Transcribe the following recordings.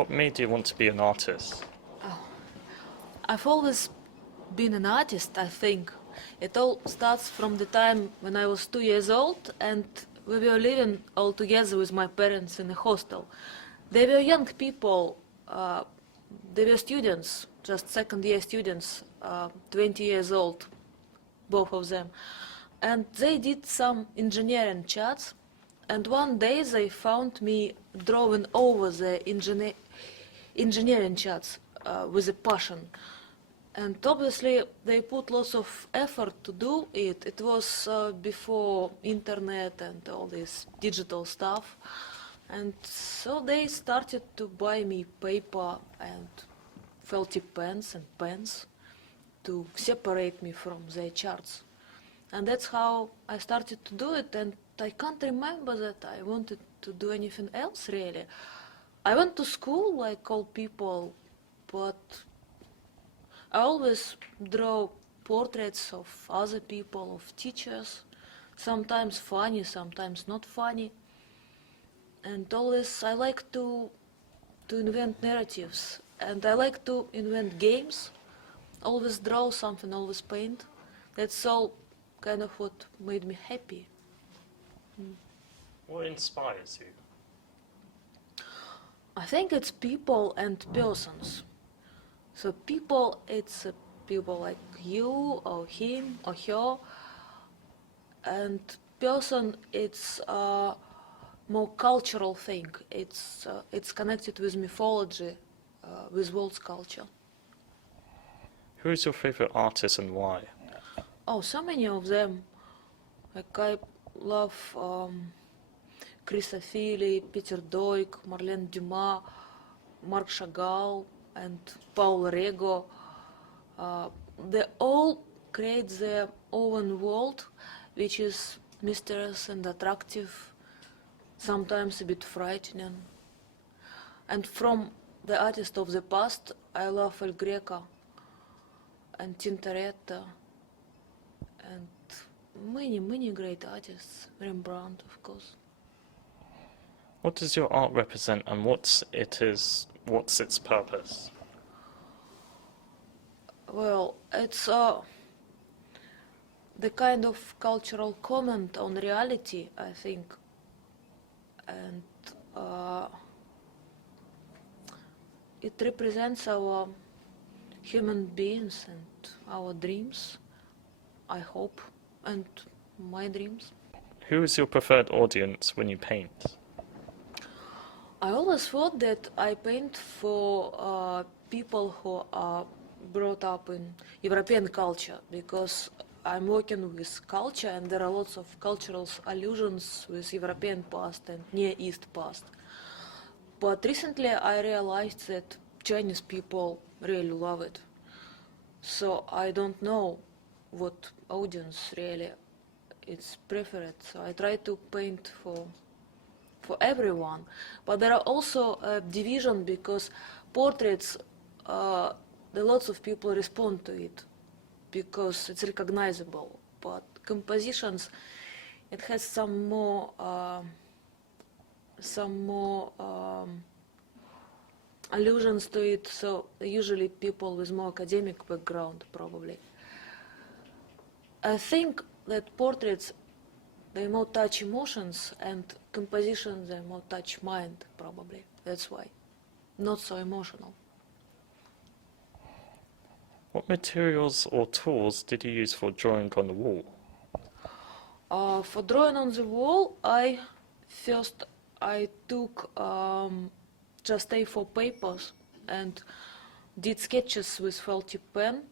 What made you want to be an artist? I've always been an artist, I think. It all starts from the time when I was 2 years old and we were living all together with my parents in a hostel. They were young people, they were students, just second-year students, 20 years old, both of them. And they did some engineering charts, and one day they found me drawing over the engineering charts with a passion. And obviously they put lots of effort to do it. It was before internet and all this digital stuff. And so they started to buy me paper and felty pens and pens to separate me from their charts. And that's how I started to do it, and I can't remember that I wanted to do anything else, really. I went to school like all people, but I always draw portraits of other people, of teachers, sometimes funny, sometimes not funny. And always I like to invent narratives, and I like to invent games, always draw something, always paint. That's all kind of what made me happy. What inspires you? I think it's people and persons. So people, it's people like you or him or her, and person, it's a more cultural thing. It's connected with mythology, with world's culture. Who is your favorite artist and why? Oh, so many of them. Like I love Christa Fili, Peter Doig, Marlene Dumas, Marc Chagall, and Paul Rego. They all create their own world, which is mysterious and attractive, sometimes a bit frightening. And from the artists of the past, I love El Greco and Tintoretta and many great artists, Rembrandt, of course. What does your art represent, and what's its purpose? Well, it's the kind of cultural comment on reality, I think, and it represents our human beings and our dreams, I hope, and my dreams. Who is your preferred audience when you paint? I always thought that I paint for people who are brought up in European culture, because I'm working with culture and there are lots of cultural allusions with European past and Near East past. But recently I realized that Chinese people really love it. So I don't know what audience really is preferred. So I try to paint for everyone. But there are also a division, because portraits, lots of people respond to it because it's recognizable. But compositions, it has some more allusions to it. So usually people with more academic background, probably. I think that portraits, they more touch emotions, and compositions, they more touch mind, probably. That's why. Not so emotional. What materials or tools did you use for drawing on the wall? For drawing on the wall, I took just A4 papers and did sketches with felty pen,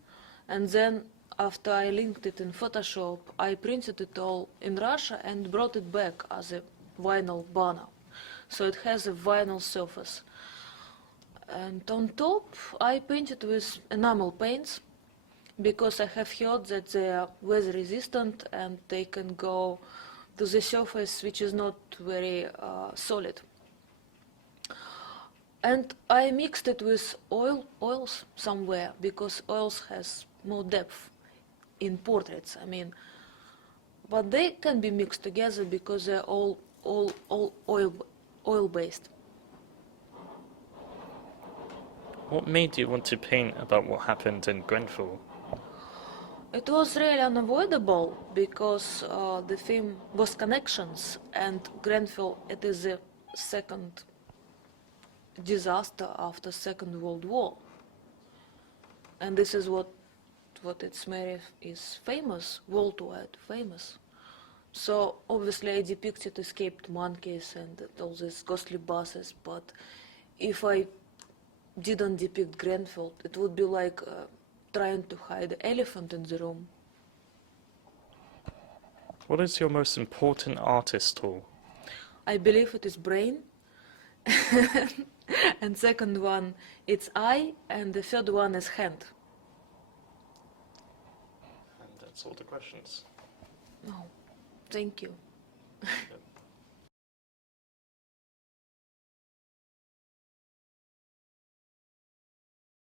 and then after I linked it in Photoshop, I printed it all in Russia and brought it back as a vinyl banner. So it has a vinyl surface. And on top, I painted with enamel paints, because I have heard that they are weather resistant and they can go to the surface which is not very solid. And I mixed it with oils somewhere, because oils has more depth in portraits, I mean. But they can be mixed together because they're all oil-based. What made you want to paint about what happened in Grenfell? It was really unavoidable because the theme was connections, and Grenfell, it is the second disaster after Second World War. And this is what it's made is famous, worldwide famous. So obviously I depicted escaped monkeys and all these ghostly buses, but if I didn't depict Grenfell, it would be like trying to hide the elephant in the room. What is your most important artist tool? I believe it is brain. And second one, it's eye, and the third one is hand. And that's all the questions. Oh, thank you. Yep.